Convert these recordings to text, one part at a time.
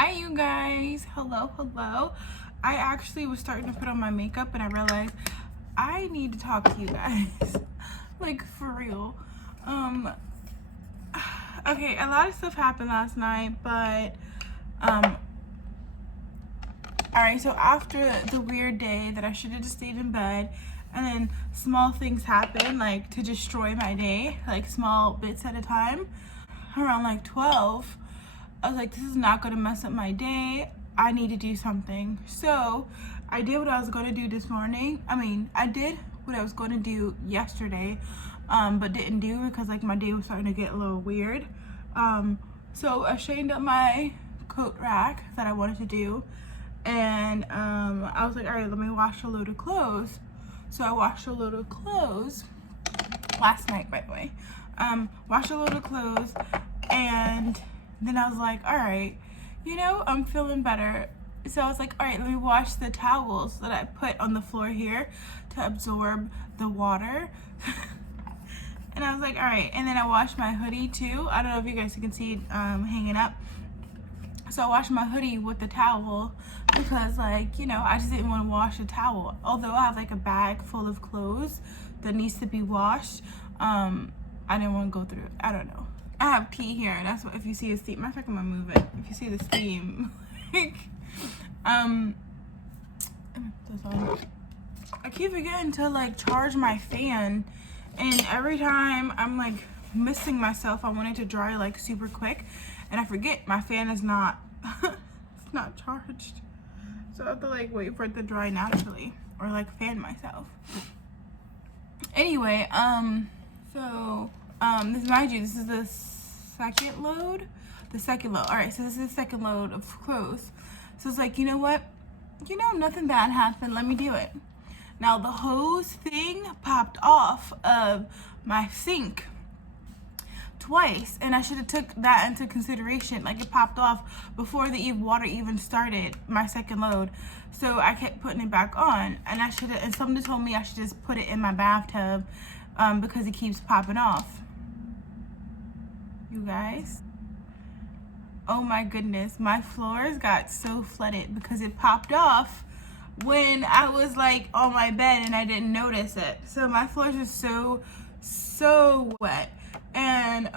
Hi you guys, hello. I actually was starting to put on my makeup and I realized I need to talk to you guys. Like, for real. Okay, a lot of stuff happened last night, but alright, so after the weird day that I should have just stayed in bed, and then small things happen like to destroy my day, like small bits at a time. Around like 12, I was like, this is not going to mess up my day. I need to do something. So I did what I was going to do this morning. I did what I was going to do yesterday, but didn't do because like my day was starting to get a little weird. So I straightened up my coat rack that I wanted to do, and I was like, all right, let me wash a load of clothes. So I washed a load of clothes last night, by the way. Washed a load of clothes, and then I was like, all right, I'm feeling better. So I was like, all right, let me wash the towels that I put on the floor here to absorb the water. And I was like, all right, and then I washed my hoodie too. I don't know if you guys can see it hanging up. So I washed my hoodie with the towel because, like, I just didn't want to wash a towel. Although I have like a bag full of clothes that needs to be washed, I didn't want to go through it. I don't know. I have tea here, and that's what, if you see a steam, matter of fact, I'm gonna move it. If you see the steam, like, I keep forgetting to like charge my fan, and every time I'm like missing myself. I want it to dry like super quick, and I forget my fan is not, it's not charged. So I have to like wait for it to dry naturally, or like fan myself. Anyway, this, mind you, this is the second load. All right, so this is the second load of clothes. So it's like, you know what? Nothing bad happened. Let me do it. Now the hose thing popped off of my sink twice, and I should have took that into consideration. Like, it popped off before the water even started my second load. So I kept putting it back on, and I should have, and somebody told me I should just put it in my bathtub because it keeps popping off. You guys, oh my goodness, my floors got so flooded because it popped off when I was like on my bed and I didn't notice it. So my floors are so wet. And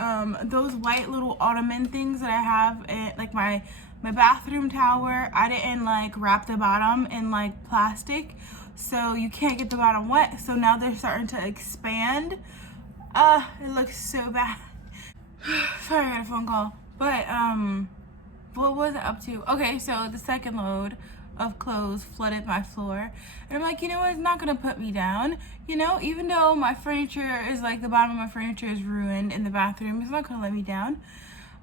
those white little ottoman things that I have in like my bathroom tower, I didn't like wrap the bottom in like plastic, so you can't get the bottom wet. So now they're starting to expand. It looks so bad. Sorry, I got a phone call. But what was it up to? Okay, so the second load of clothes flooded my floor, and I'm like, you know what, it's not gonna put me down. Even though my furniture is like, the bottom of my furniture is ruined in the bathroom, it's not gonna let me down.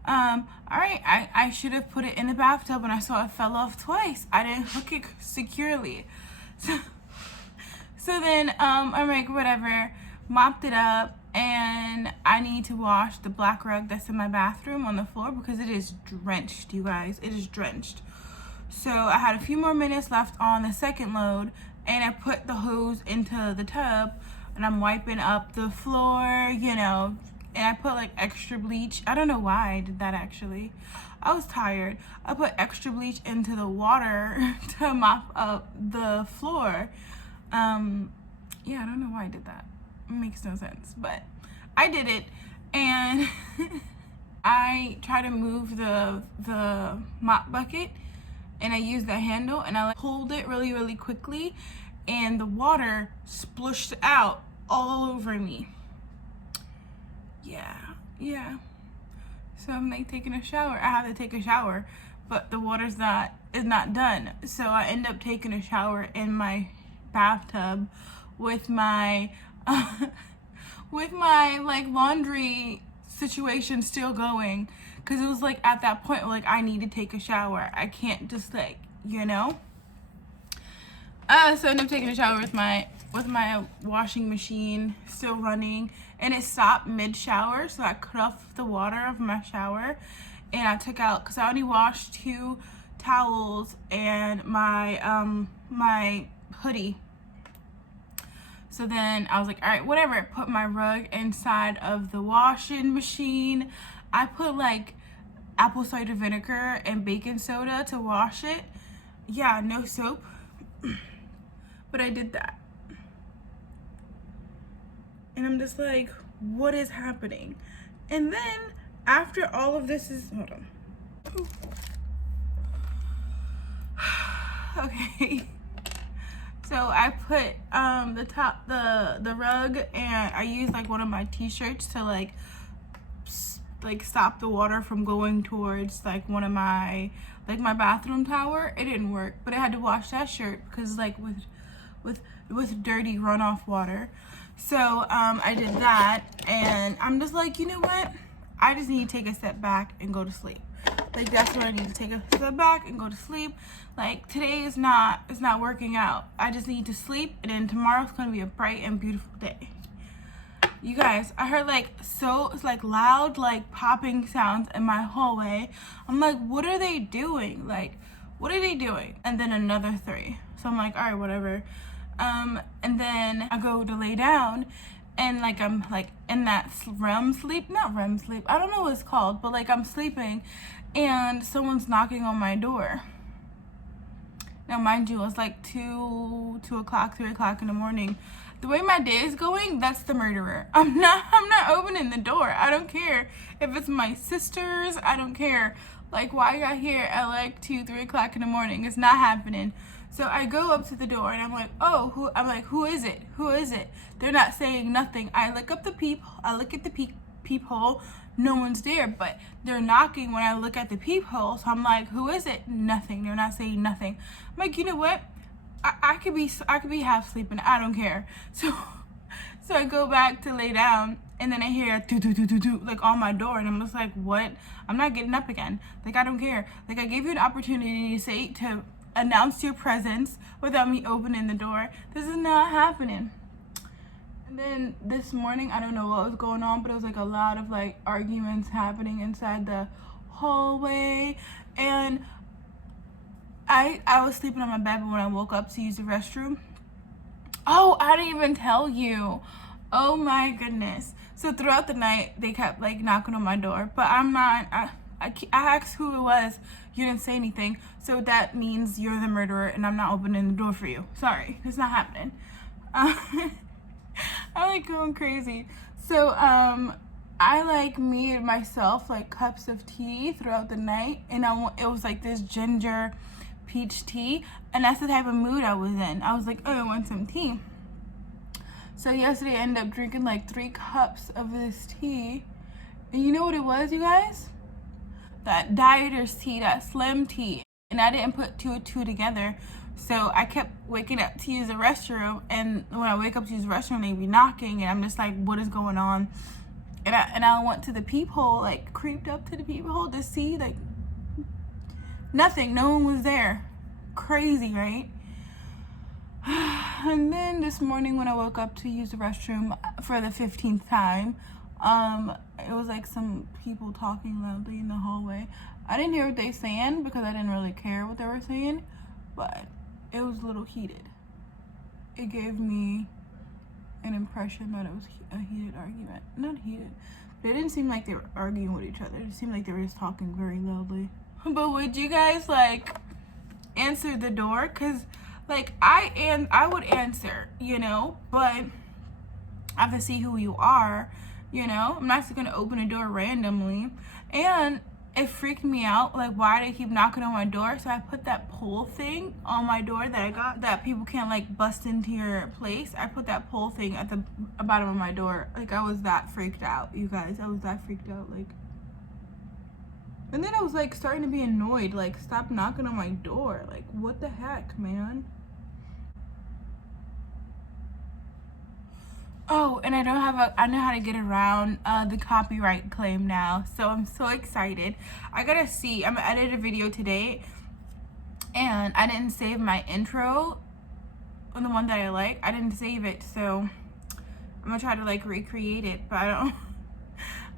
All right, I should have put it in the bathtub when I saw it fell off twice. I didn't hook it securely. So then I'm like, whatever, mopped it up, and I need to wash the black rug that's in my bathroom on the floor because it is drenched, you guys. It is drenched. So I had a few more minutes left on the second load, and I put the hose into the tub, and I'm wiping up the floor, and I put like extra bleach. I don't know why I did that, actually. I was tired. I put extra bleach into the water to mop up the floor. Yeah, I don't know why I did that. It makes no sense, but I did it, and I try to move the mop bucket, and I use the handle, and I like pulled it really quickly, and the water splooshed out all over me. Yeah. So I'm like taking a shower. I have to take a shower, but the water's is not done. So I end up taking a shower in my bathtub with my with my like laundry situation still going, because it was like at that point like I need to take a shower. I can't just like so I end up taking a shower with my washing machine still running, and it stopped mid-shower, so I cut off the water of my shower, and I took out, because I only washed 2 towels and my my hoodie. So then I was like, all right, whatever. I put my rug inside of the washing machine. I put like apple cider vinegar and baking soda to wash it. Yeah, no soap. But I did that. And I'm just like, what is happening? And then after all of this is, hold on. Okay. So I put the rug, and I used like one of my t-shirts to like stop the water from going towards like one of my my bathroom tower. It didn't work, but I had to wash that shirt because like with dirty runoff water. So I did that, and I'm just like, you know what? I just need to take a step back and go to sleep. Like, that's what I need to take a step back and go to sleep. Like, today it's not working out. I just need to sleep, and then tomorrow's gonna be a bright and beautiful day. You guys, I heard it's like loud like popping sounds in my hallway. I'm like, what are they doing? Like, what are they doing? And then another 3. So I'm like, all right, whatever. And then I go to lay down, and like I'm like in that not REM sleep, I don't know what it's called, but like I'm sleeping, and someone's knocking on my door. Now mind you, it's like 2 o'clock, 3 o'clock in the morning. The way my day is going, that's the murderer. I'm not opening the door. I don't care if it's my sisters. I don't care. Like, why I got here at like 2, 3 o'clock in the morning? It's not happening. So I go up to the door, and I'm like, oh, who is it? Who is it? They're not saying nothing. I look at the peephole. No one's there, but they're knocking when I look at the peephole. So I'm like, who is it? Nothing. They're not saying nothing. I'm like, you know what? I could be half sleeping. I don't care. So I go back to lay down, and then I hear do like on my door, and I'm just like, what? I'm not getting up again. Like, I don't care. Like, I gave you an opportunity to announce your presence without me opening the door. This is not happening. And then this morning, I don't know what was going on, but it was like a lot of like arguments happening inside the hallway, and I was sleeping on my bed, but when I woke up to use the restroom, oh, I didn't even tell you. Oh my goodness. So throughout the night, they kept like knocking on my door, but I asked who it was. You didn't say anything, so that means you're the murderer, and I'm not opening the door for you. Sorry, it's not happening. I'm like going crazy. So I like made myself like cups of tea throughout the night, and it was like this ginger peach tea, and that's the type of mood I was in. I was like, oh, I want some tea. So yesterday I ended up drinking like 3 cups of this tea, and you know what it was, you guys? That dieter's tea, that slim tea, and I didn't put 2 and 2 together. So I kept waking up to use the restroom, and when I wake up to use the restroom, they be knocking, and I'm just like, what is going on? And I went to the peephole, like creeped up to the peephole to see, like, nothing. No one was there. Crazy, right? And then this morning when I woke up to use the restroom for the 15th time, it was like some people talking loudly in the hallway. I didn't hear what they saying because I didn't really care what they were saying, but it was a little heated. It gave me an impression that it was a heated argument. Not heated. They didn't seem like they were arguing with each other. It seemed like they were just talking very loudly. But would you guys like answer the door? Cause like I would answer, you know, but I have to see who you are, you know. I'm not just gonna open a door randomly. And it freaked me out, like, why they keep knocking on my door. So I put that pole thing on my door that I got, that people can't like bust into your place. I put that pole thing at the bottom of my door. Like, I was that freaked out, you guys. I was that freaked out, like. And then I was like starting to be annoyed, like, stop knocking on my door. Like, what the heck, man? Oh, and I know how to get around the copyright claim now. So I'm so excited. I gotta see. I'm gonna edit a video today, and I didn't save my intro on the one that I like. I didn't save it, so I'm gonna try to like recreate it, but I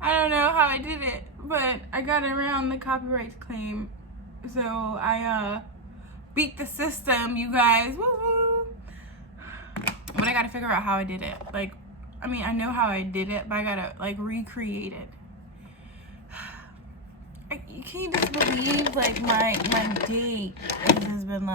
don't know how I did it, but I got around the copyright claim. So I beat the system, you guys. Woo woo. But I gotta figure out how I did it. Like, I mean, I know how I did it, but I gotta like recreate it. you can't just believe like my day has been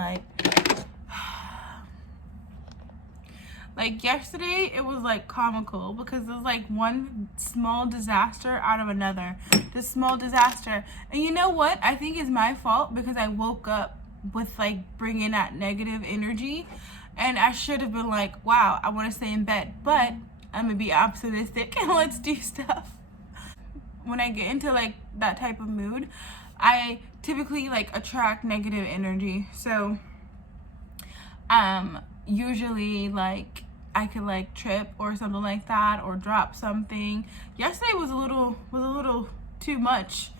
like yesterday it was like comical because it was like one small disaster out of another. This small disaster. And you know what? I think it's my fault because I woke up with like bringing that negative energy, and I should have been like, wow, I want to stay in bed, but I'm gonna be optimistic and let's do stuff. When I get into like that type of mood, I typically like attract negative energy. So usually like I could like trip or something like that, or drop something. Yesterday was a little too much.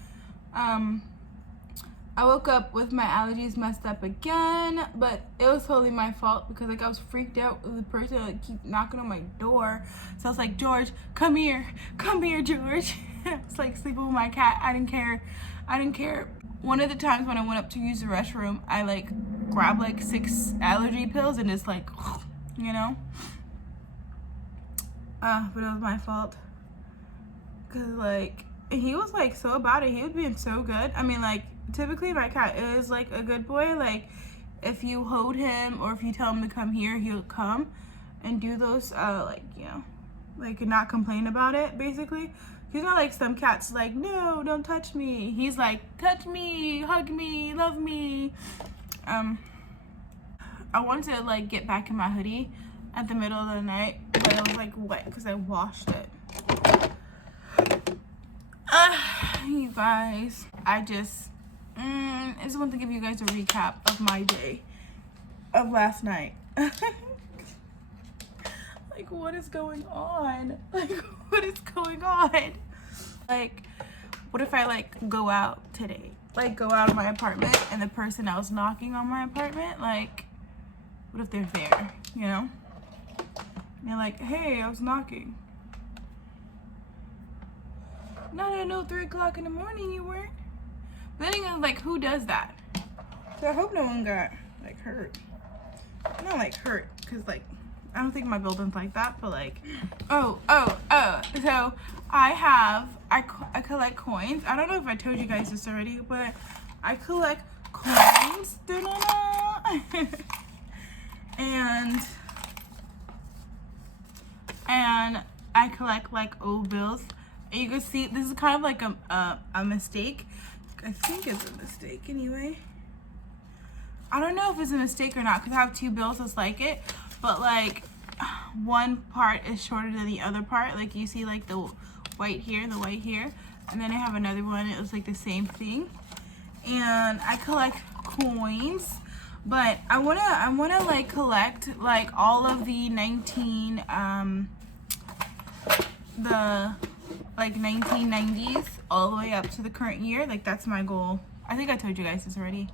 I woke up with my allergies messed up again, but it was totally my fault because like I was freaked out with the person like keep knocking on my door. So I was like, George, come here, George. It's like sleeping with my cat. I didn't care. One of the times when I went up to use the restroom, I like grabbed like 6 allergy pills and it's like, you know. But it was my fault. Cause like he was like so about it. He was being so good. I mean, like typically my cat is like a good boy. Like if you hold him or if you tell him to come here, he'll come and do those. Like, you know, like not complain about it. Basically, he's not like some cats. Like, no, don't touch me. He's like, touch me, hug me, love me. I wanted to like get back in my hoodie at the middle of the night, but it was like wet because I washed it. You guys, I just want to give you guys a recap of my day of last night. Like, what is going on? Like, what is going on? Like, what if I like go out today? Like, go out of my apartment and the person that was knocking on my apartment, like, what if they're there, you know? And they're like, hey, I was knocking. No, no, 3 o'clock in the morning you weren't. But then again, like, who does that? So I hope no one got like hurt. Not like hurt, cause like I don't think my building's like that, but like, oh. So I collect coins. I don't know if I told you guys this already, but I collect coins. and I collect like old bills. And you can see this is kind of like a mistake. I think it's a mistake anyway. I don't know if it's a mistake or not because I have 2 bills that's like it, but like one part is shorter than the other part. Like you see like the white here, and then I have another one. It was like the same thing. And I collect coins, but I wanna like collect like all of the 1990s all the way up to the current year. Like that's my goal. I think I told you guys this already.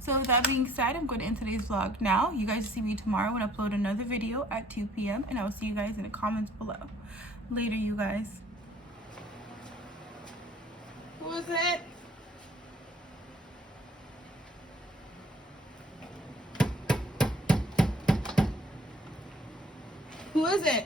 So with that being said, I'm going to end today's vlog now. You guys will see me tomorrow when I upload another video at 2 p.m. and I will see you guys in the comments below. Later, you guys. Who is it? Who is it?